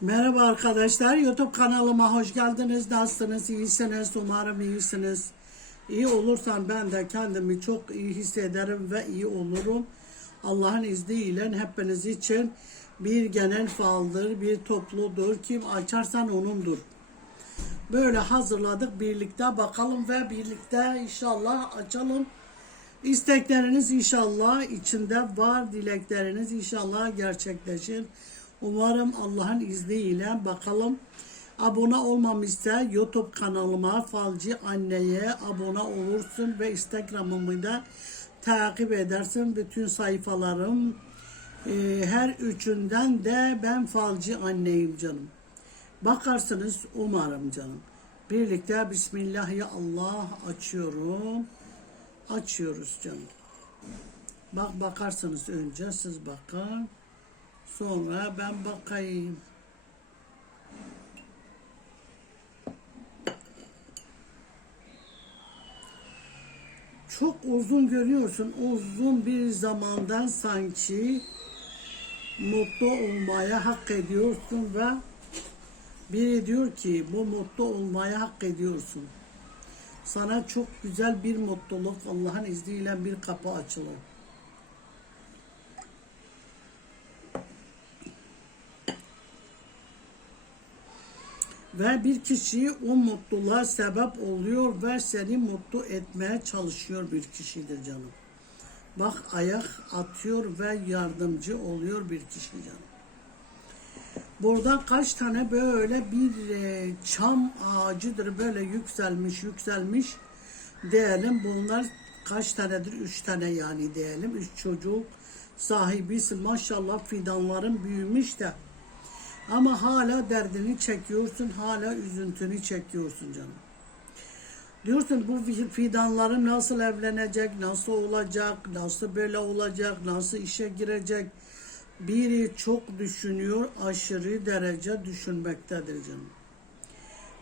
Merhaba arkadaşlar, YouTube kanalıma hoş geldiniz. Nasılsınız? İyisiniz? Umarım iyisiniz. İyi olursan ben de kendimi çok iyi hissederim ve iyi olurum. Allah'ın izniyle hepiniz için bir genel faldır, bir topludur. Kim açarsan onundur. Böyle hazırladık birlikte bakalım ve birlikte inşallah açalım. İstekleriniz inşallah içinde var, dilekleriniz inşallah gerçekleşir. Umarım Allah'ın izniyle bakalım. Abone olmamışsa YouTube kanalıma Falcı Anne'ye abone olursun ve Instagram'ımı da takip edersin. Bütün sayfalarım e, her üçünden de ben Falcı Anneyim canım. Bakarsınız umarım canım. Birlikte Bismillah ya Allah açıyorum. Açıyoruz canım. Bak bakarsınız önce siz bakın. Sonra ben bakayım. Çok uzun görüyorsun. Uzun bir zamandan sanki mutlu olmaya hak ediyorsun ve biri diyor ki bu mutlu olmaya hak ediyorsun. Sana çok güzel bir mutluluk Allah'ın izniyle bir kapı açılır. Ve bir kişi o mutluluğa sebep oluyor ve seni mutlu etmeye çalışıyor bir kişidir canım. Bak ayak atıyor ve yardımcı oluyor bir kişi canım. Burada kaç tane böyle bir e, çam ağacıdır böyle yükselmiş yükselmiş diyelim bunlar kaç tanedir? Üç tane yani diyelim. Üç çocuk sahibisin maşallah fidanların büyümüş de ama hala derdini çekiyorsun, hala üzüntünü çekiyorsun canım. Diyorsun bu fidanları nasıl evlenecek, nasıl olacak, nasıl böyle olacak, nasıl işe girecek. Biri çok düşünüyor, aşırı derece düşünmektedir canım.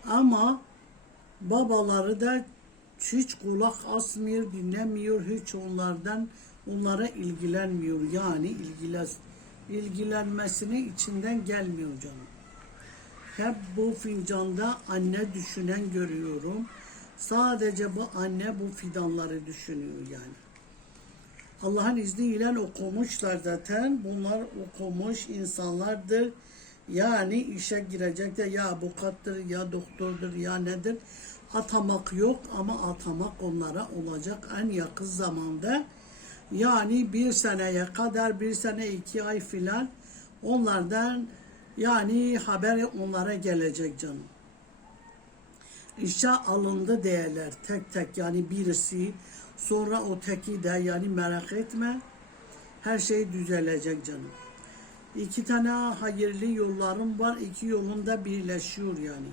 Ama babaları da hiç kulak asmıyor, dinlemiyor, hiç onlardan onlara ilgilenmiyor. Yani ilgilen, ilgilenmesini içinden gelmiyor canım. Hep bu fincanda anne düşünen görüyorum. Sadece bu anne bu fidanları düşünüyor yani. Allah'ın izniyle okumuşlar zaten. Bunlar okumuş insanlardır. Yani işe girecek de ya avukattır ya doktordur ya nedir. Atamak yok ama atamak onlara olacak en yakın zamanda. Yani bir seneye kadar bir sene iki ay filan onlardan yani haber onlara gelecek canım. İşe alındı değerler tek tek yani birisi sonra o teki de yani merak etme her şey düzelecek canım. İki tane hayırlı yollarım var iki yolunda birleşiyor yani.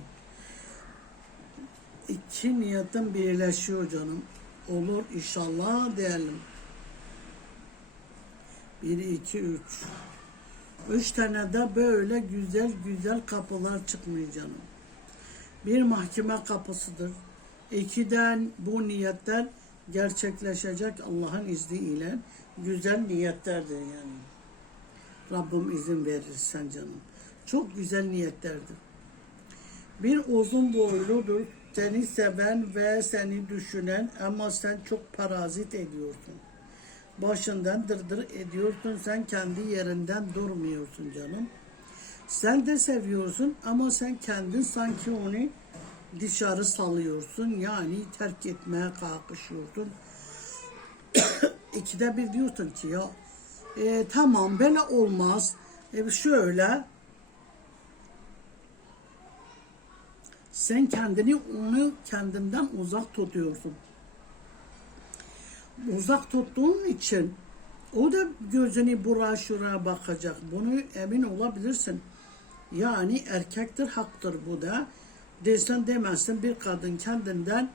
İki niyetim birleşiyor canım. Olur inşallah diyelim. Bir, iki, üç. Üç tane de böyle güzel güzel kapılar çıkmıyor canım. Bir mahkeme kapısıdır. İkiden bu niyetler gerçekleşecek Allah'ın izniyle güzel niyetlerdir yani. Rabbim izin verirsen canım. Çok güzel niyetlerdir. Bir uzun boyludur. Seni seven ve seni düşünen ama sen çok parazit ediyorsun başından dırdır ediyorsun. Sen kendi yerinden durmuyorsun canım. Sen de seviyorsun ama sen kendin sanki onu dışarı salıyorsun. Yani terk etmeye kalkışıyorsun. İkide bir diyorsun ki ya e, tamam böyle olmaz. E, şöyle sen kendini onu kendinden uzak tutuyorsun uzak tuttuğun için o da gözünü buraya şuraya bakacak. Bunu emin olabilirsin. Yani erkektir, haktır bu da. Desen demezsin bir kadın kendinden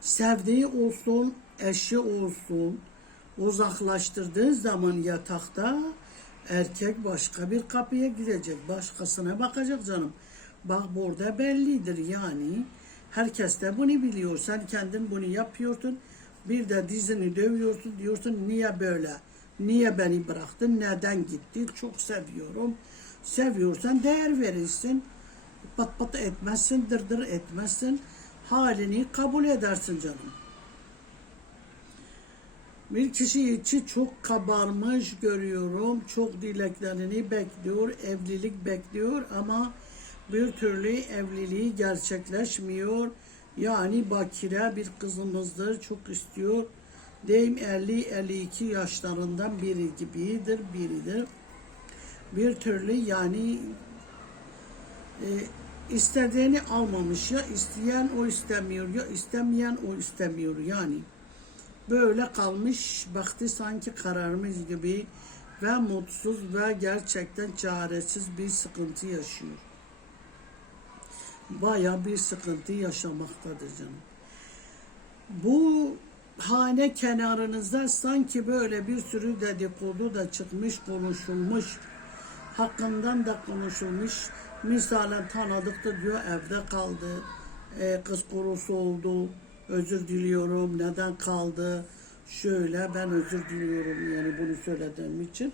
sevdiği olsun, eşi olsun, uzaklaştırdığı zaman yatakta erkek başka bir kapıya gidecek. Başkasına bakacak canım. Bak burada bellidir yani. Herkes de bunu biliyor. Sen kendin bunu yapıyorsun. Bir de dizini dövüyorsun diyorsun niye böyle? Niye beni bıraktın? Neden gitti? Çok seviyorum. Seviyorsan değer verirsin. Pat pat etmezsin, dırdır etmezsin. Halini kabul edersin canım. Bir kişi içi çok kabarmış görüyorum. Çok dileklerini bekliyor, evlilik bekliyor ama bir türlü evliliği gerçekleşmiyor. Yani bakire bir kızımızdır, çok istiyor. Deyim 50-52 yaşlarından biri gibidir, biridir. Bir türlü yani e, istediğini almamış ya isteyen o istemiyor ya istemeyen o istemiyor yani böyle kalmış baktı sanki kararmış gibi ve mutsuz ve gerçekten çaresiz bir sıkıntı yaşıyor. Baya bir sıkıntı yaşamaktadır canım. Bu hane kenarınızda sanki böyle bir sürü dedikodu da çıkmış, konuşulmuş. Hakkından da konuşulmuş. Misalen tanıdık da diyor evde kaldı. E, kız kurusu oldu. Özür diliyorum. Neden kaldı? Şöyle ben özür diliyorum yani bunu söylediğim için.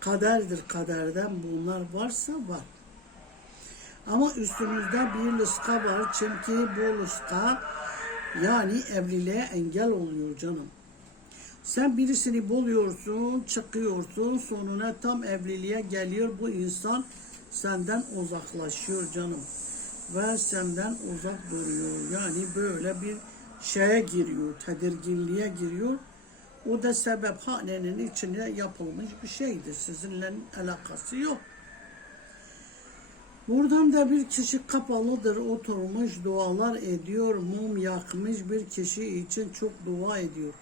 Kaderdir kaderden bunlar varsa var. Ama üstünüzde bir luska var. Çünkü bu luska yani evliliğe engel oluyor canım. Sen birisini buluyorsun, çıkıyorsun, sonuna tam evliliğe geliyor bu insan senden uzaklaşıyor canım. Ve senden uzak duruyor. Yani böyle bir şeye giriyor, tedirginliğe giriyor. O da sebep hanenin içine yapılmış bir şeydir. Sizinle alakası yok. Buradan da bir kişi kapalıdır, oturmuş dualar ediyor, mum yakmış bir kişi için çok dua ediyor.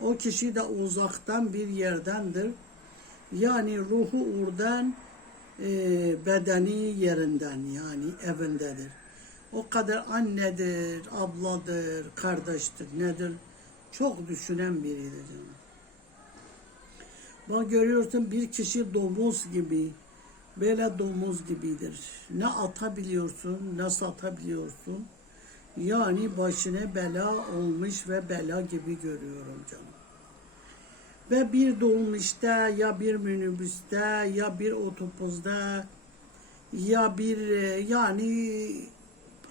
O kişi de uzaktan bir yerdendir. Yani ruhu oradan, e, bedeni yerinden yani evindedir. O kadar annedir, abladır, kardeştir, nedir? Çok düşünen biridir. Bak görüyorsun bir kişi domuz gibi, böyle domuz gibidir. Ne atabiliyorsun, ne satabiliyorsun. Yani başına bela olmuş ve bela gibi görüyorum canım. Ve bir dolmuşta ya bir minibüste ya bir otobüste ya bir e, yani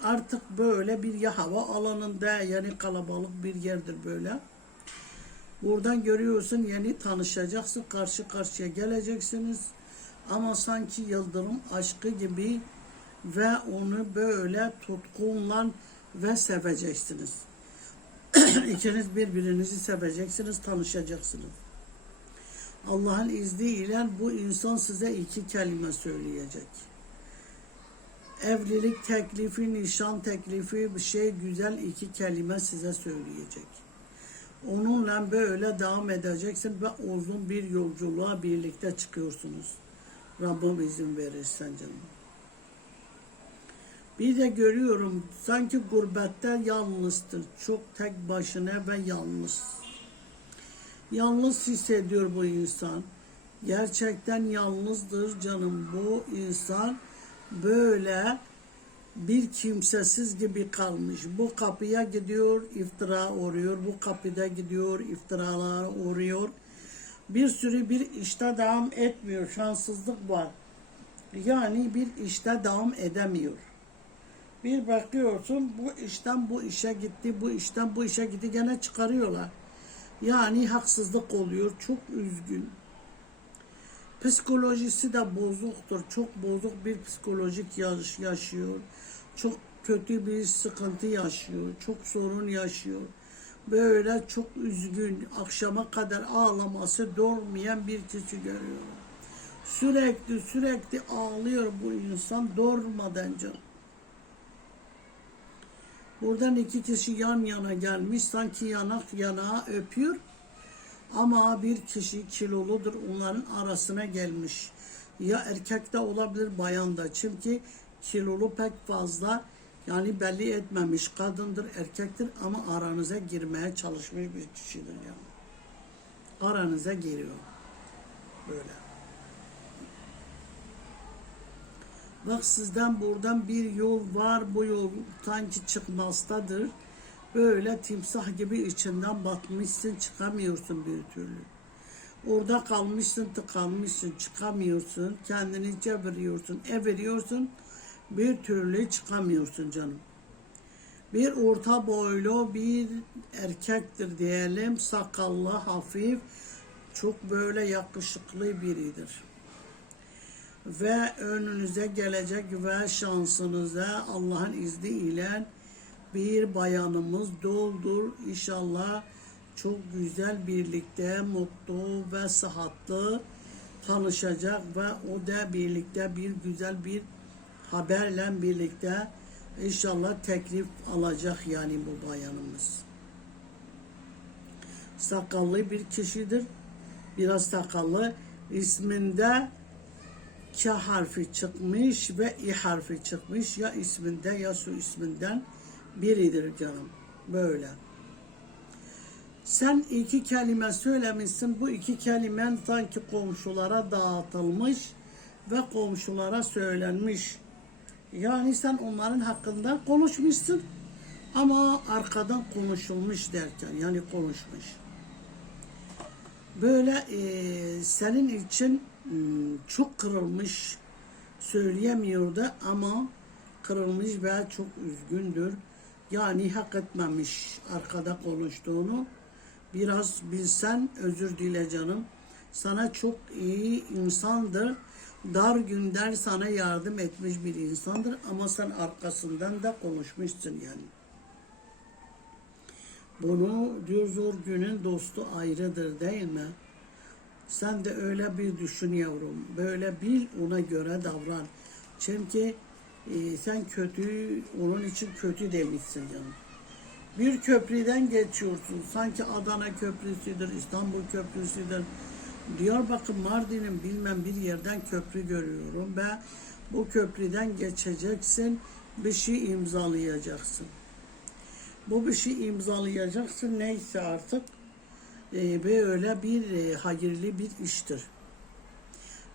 artık böyle bir ya hava alanında yani kalabalık bir yerdir böyle. Buradan görüyorsun yani tanışacaksın, karşı karşıya geleceksiniz. Ama sanki yıldırım aşkı gibi ve onu böyle tutkunla ve seveceksiniz. İkiniz birbirinizi seveceksiniz, tanışacaksınız. Allah'ın izniyle bu insan size iki kelime söyleyecek. Evlilik teklifi, nişan teklifi bir şey güzel iki kelime size söyleyecek. Onunla böyle devam edeceksin ve uzun bir yolculuğa birlikte çıkıyorsunuz. Rabbim izin verirsen canım. Bir de görüyorum sanki gurbette yalnızdır. Çok tek başına ve yalnız. Yalnız hissediyor bu insan. Gerçekten yalnızdır canım bu insan. Böyle bir kimsesiz gibi kalmış. Bu kapıya gidiyor, iftira uğruyor. Bu kapıda gidiyor, iftiralar uğruyor. Bir sürü bir işte devam etmiyor. Şanssızlık var. Yani bir işte devam edemiyor. Bir bakıyorsun bu işten bu işe gitti, bu işten bu işe gitti gene çıkarıyorlar. Yani haksızlık oluyor. Çok üzgün. Psikolojisi de bozuktur. Çok bozuk bir psikolojik yaş yaşıyor. Çok kötü bir sıkıntı yaşıyor. Çok sorun yaşıyor. Böyle çok üzgün, akşama kadar ağlaması durmayan bir kişi görüyorum. Sürekli sürekli ağlıyor bu insan durmadan canım. Buradan iki kişi yan yana gelmiş sanki yanak yanağa öpüyor. Ama bir kişi kiloludur onların arasına gelmiş. Ya erkek de olabilir bayan da. Çünkü kilolu pek fazla yani belli etmemiş kadındır erkektir ama aranıza girmeye çalışmış bir kişidir yani. Aranıza giriyor. Böyle. Bak sizden buradan bir yol var. Bu yol sanki çıkmazdadır. Böyle timsah gibi içinden batmışsın çıkamıyorsun bir türlü. Orada kalmışsın, tıkanmışsın, çıkamıyorsun. Kendini çeviriyorsun, eviriyorsun. Bir türlü çıkamıyorsun canım. Bir orta boylu bir erkektir diyelim. Sakallı, hafif, çok böyle yakışıklı biridir. Ve önünüze gelecek ve şansınıza Allah'ın izniyle bir bayanımız doldur. İnşallah çok güzel birlikte mutlu ve sıhhatli tanışacak ve o da birlikte bir güzel bir haberle birlikte inşallah teklif alacak yani bu bayanımız. Sakallı bir kişidir. Biraz sakallı. isminde K harfi çıkmış ve İ harfi çıkmış. Ya isminde ya su isminden biridir canım. Böyle. Sen iki kelime söylemişsin. Bu iki kelimen sanki komşulara dağıtılmış ve komşulara söylenmiş. Yani sen onların hakkında konuşmuşsun ama arkadan konuşulmuş derken yani konuşmuş. Böyle e, senin için m, çok kırılmış söyleyemiyordu ama kırılmış ve çok üzgündür. Yani hak etmemiş arkada konuştuğunu. Biraz bilsen özür dile canım. Sana çok iyi insandır. Dar günder sana yardım etmiş bir insandır ama sen arkasından da konuşmuşsun yani. Bunu diyor zor günün dostu ayrıdır değil mi? Sen de öyle bir düşün yavrum. Böyle bil ona göre davran. Çünkü e, sen kötü, onun için kötü demişsin canım. Bir köprüden geçiyorsun. Sanki Adana Köprüsü'dür, İstanbul Köprüsü'dür. Diyarbakır, Mardin'in bilmem bir yerden köprü görüyorum ve bu köprüden geçeceksin, bir şey imzalayacaksın. Bu bir şey imzalayacaksın neyse artık e, böyle bir e, hayırlı bir iştir.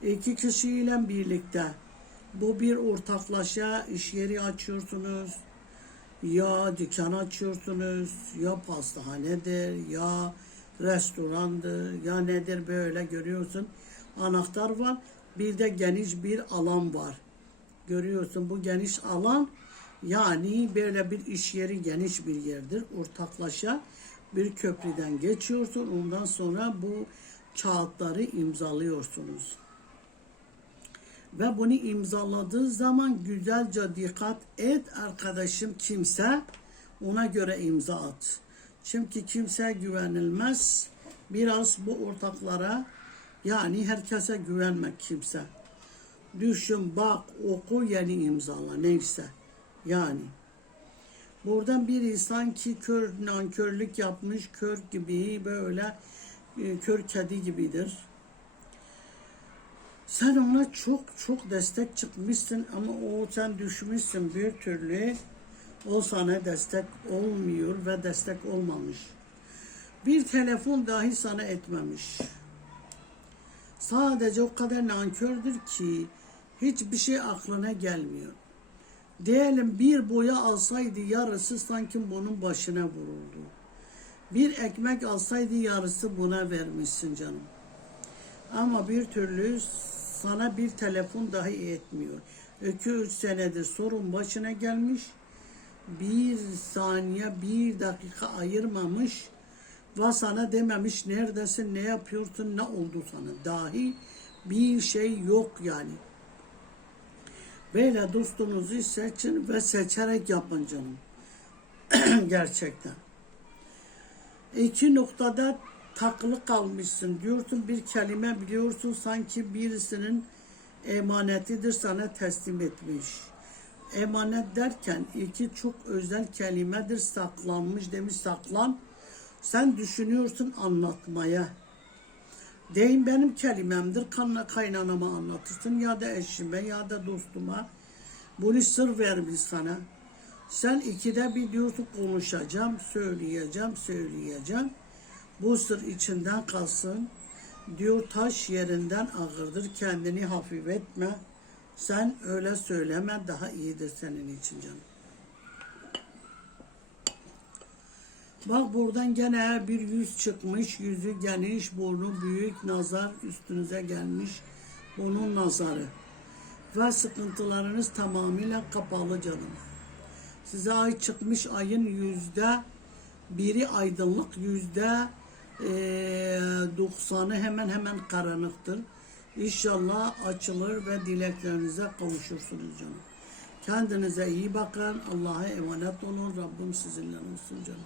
İki kişiyle birlikte bu bir ortaklaşa iş yeri açıyorsunuz, ya dükkan açıyorsunuz, ya pastahanedir, ya restorandır, ya nedir böyle görüyorsun. Anahtar var, bir de geniş bir alan var. Görüyorsun bu geniş alan yani böyle bir iş yeri geniş bir yerdir. Ortaklaşa bir köprüden geçiyorsun. Ondan sonra bu kağıtları imzalıyorsunuz. Ve bunu imzaladığı zaman güzelce dikkat et arkadaşım kimse ona göre imza at. Çünkü kimse güvenilmez. Biraz bu ortaklara yani herkese güvenmek kimse. Düşün, bak, oku, yeni imzala neyse. Yani. Buradan bir insan ki kör nankörlük yapmış, kör gibi böyle e, kör kedi gibidir. Sen ona çok çok destek çıkmışsın ama o sen düşmüşsün bir türlü. O sana destek olmuyor ve destek olmamış. Bir telefon dahi sana etmemiş. Sadece o kadar nankördür ki hiçbir şey aklına gelmiyor. Diyelim bir boya alsaydı yarısı sanki bunun başına vururdu. Bir ekmek alsaydı yarısı buna vermişsin canım. Ama bir türlü sana bir telefon dahi etmiyor. 2-3 senedir sorun başına gelmiş. Bir saniye, bir dakika ayırmamış ve sana dememiş neredesin, ne yapıyorsun, ne oldu sana. Dahi bir şey yok yani. Böyle dostunuzu seçin ve seçerek yapın canım. Gerçekten. İki noktada takılı kalmışsın. Diyorsun bir kelime biliyorsun sanki birisinin emanetidir sana teslim etmiş. Emanet derken iki çok özel kelimedir saklanmış demiş saklan. Sen düşünüyorsun anlatmaya. Deyim benim kelimemdir. Kanla kaynanama anlatırsın ya da eşime ya da dostuma. Bunu sır vermiş sana. Sen ikide bir diyorsun konuşacağım, söyleyeceğim, söyleyeceğim. Bu sır içinden kalsın. Diyor taş yerinden ağırdır kendini hafif etme. Sen öyle söyleme daha iyidir senin için canım. Bak buradan gene bir yüz çıkmış. Yüzü geniş, burnu büyük, nazar üstünüze gelmiş. Bunun nazarı. Ve sıkıntılarınız tamamıyla kapalı canım. Size ay çıkmış ayın yüzde biri aydınlık, yüzde doksanı hemen hemen karanlıktır. İnşallah açılır ve dileklerinize kavuşursunuz canım. Kendinize iyi bakın. Allah'a emanet olun. Rabbim sizinle olsun canım.